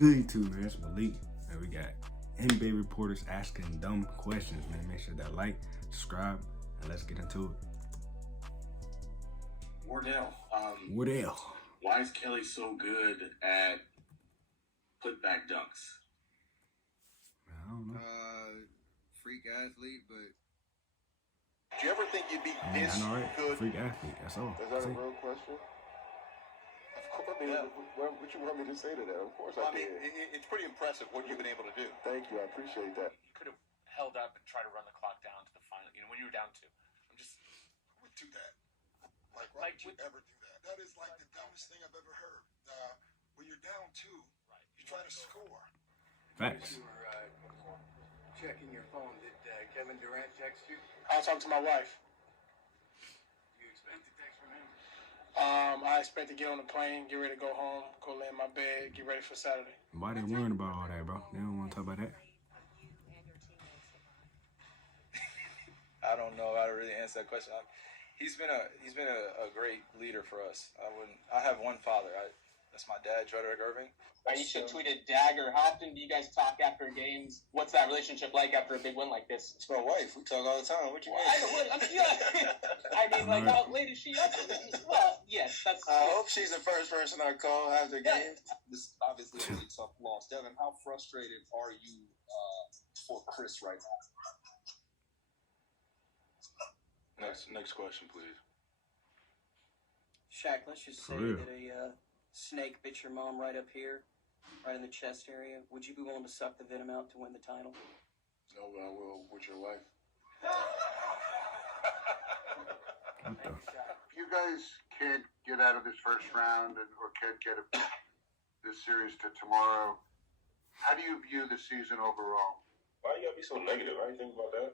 Good YouTube, man. It's Malik. And we got NBA reporters asking dumb questions, man. Make sure that like, subscribe, and let's get into it. Wardell. Wardell. Why is Kelly so good at putback dunks? I don't know. Freak athlete, but Do you ever think you'd be I this know, right? good? Freak athlete. That's all. Is that See? a real question? Of course. I mean, Yeah. what you want me to say to that? Of course Well, I I mean, did. it's pretty impressive what you've been able to do. Thank you. I appreciate that. You could have held up and tried to run the clock down to the final. When you were down two. I'm just. Who would do that? Why Like, would you ever do that? That is like the dumbest thing I've ever heard. When you're down two, Right. you try to score. Facts. you were checking your phone. Did Kevin Durant text you? I'll talk to my wife. Do you expect a text from him? I expect to get on the plane, get ready to go home, go lay in my bed, get ready for Saturday. Why they worrying about all that, bro? They don't want to talk about that. I don't know how to really answer that question. He's been a great leader for us. I have one father. That's my dad, Drederick Irving. Aisha tweeted Dagger. How often do you guys talk after games? What's that relationship like after a big win like this? It's my wife. We talk all the time. What you mean? I mean, like, how late is she up? Well, yes, that's. I hope she's the first person I call after games. This is obviously a really tough loss. Devin, how frustrated are you for Chris right now? Next question, please. Shaq, let's just say For real. that a snake bit your mom right up here, right in the chest area. Would you be willing to suck the venom out to win the title? No, but I will with your wife. What the? If you guys can't get out of this first round or can't get this series to tomorrow, how do you view the season overall? Why you gotta be so negative? I didn't think about that.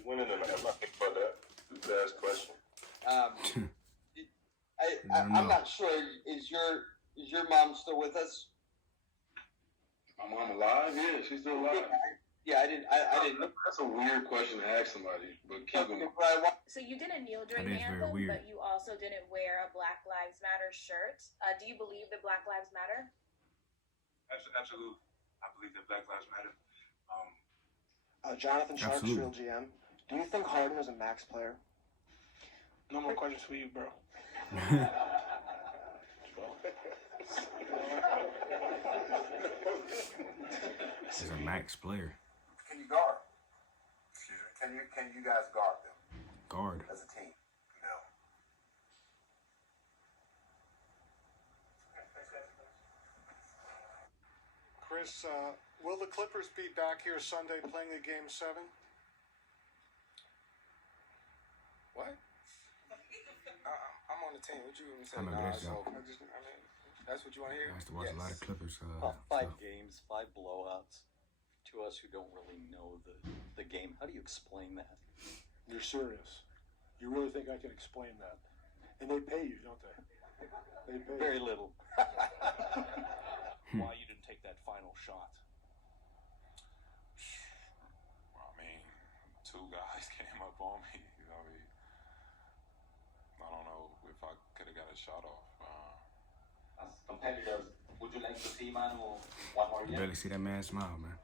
You winning tonight. I'm not thinking about that. Stupid ass question. I'm not sure. Is your mom still with us? My mom alive? Yeah, she's still alive. Yeah, I didn't. That's a weird question to ask somebody, but keep them. So you didn't kneel during That the is very anthem, weird. but you also didn't wear a Black Lives Matter shirt. Do you believe that Black Lives Matter? Absolutely. I believe that Black Lives Matter. Jonathan Sharp, Absolutely. Trill GM. Do you think Harden is a max player? No more questions for you, bro. He's a max player. Can you guard? Can you guys guard them Guard. as a team? No. Chris, will the Clippers be back here Sunday playing a Game 7? What? I'm on the team. What you even say? I remember that show. That's what you want to hear? I used to watch a lot of Clippers. Five stuff. games, 5 blowouts. To us who don't really know the game, how do you explain that? You're serious. You really think I can explain that? And they pay you, don't they? They pay Very little. Why you didn't take that final shot? I mean, two guys came up on me. I don't know if I could have got a shot off. As competitors, would you like to see Manu one more You barely see that man smile, man.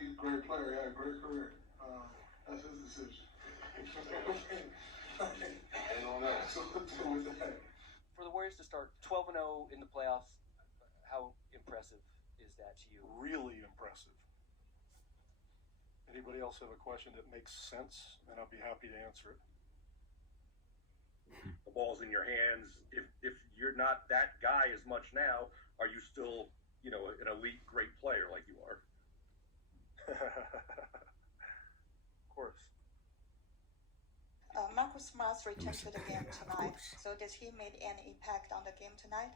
He's a great player. He had a great career. That's his decision. Ain't on that. So let's do with that. For the Warriors to start 12-0 in the playoffs, how impressive is that to you? Really impressive. Anybody else have a question that makes sense? And I'll be happy to answer it. The ball's in your hands. If you're not that guy as much now, are you still, an elite great player like you are? Of course. Marcus Smart returned to the game tonight. So did he make any impact on the game tonight?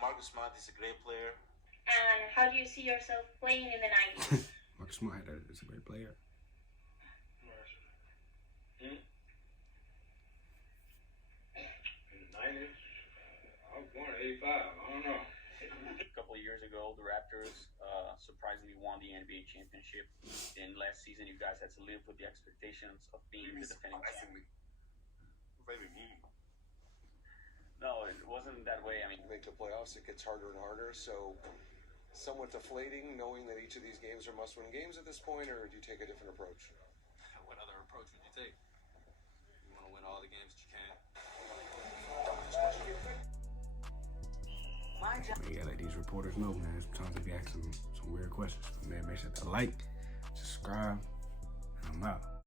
Marcus Smart is a great player. And how do you see yourself playing in the 90s? Marcus Smart is a great player. In the 90s? I was born in 85. I don't know. A couple couple of years ago, the Raptors surprisingly won the NBA championship. And last season, you guys had to live with the expectations of being the defending champion. What do you mean? No, it wasn't that way. I mean, Make the playoffs, it gets harder and harder. So, somewhat deflating, knowing that each of these games are must-win games at this point, or do you take a different approach? What other approach would you take? You want to win all the games that you can. You gotta let these reporters know, man. Sometimes they be asking some weird questions. Man, make sure to like, subscribe, and I'm out.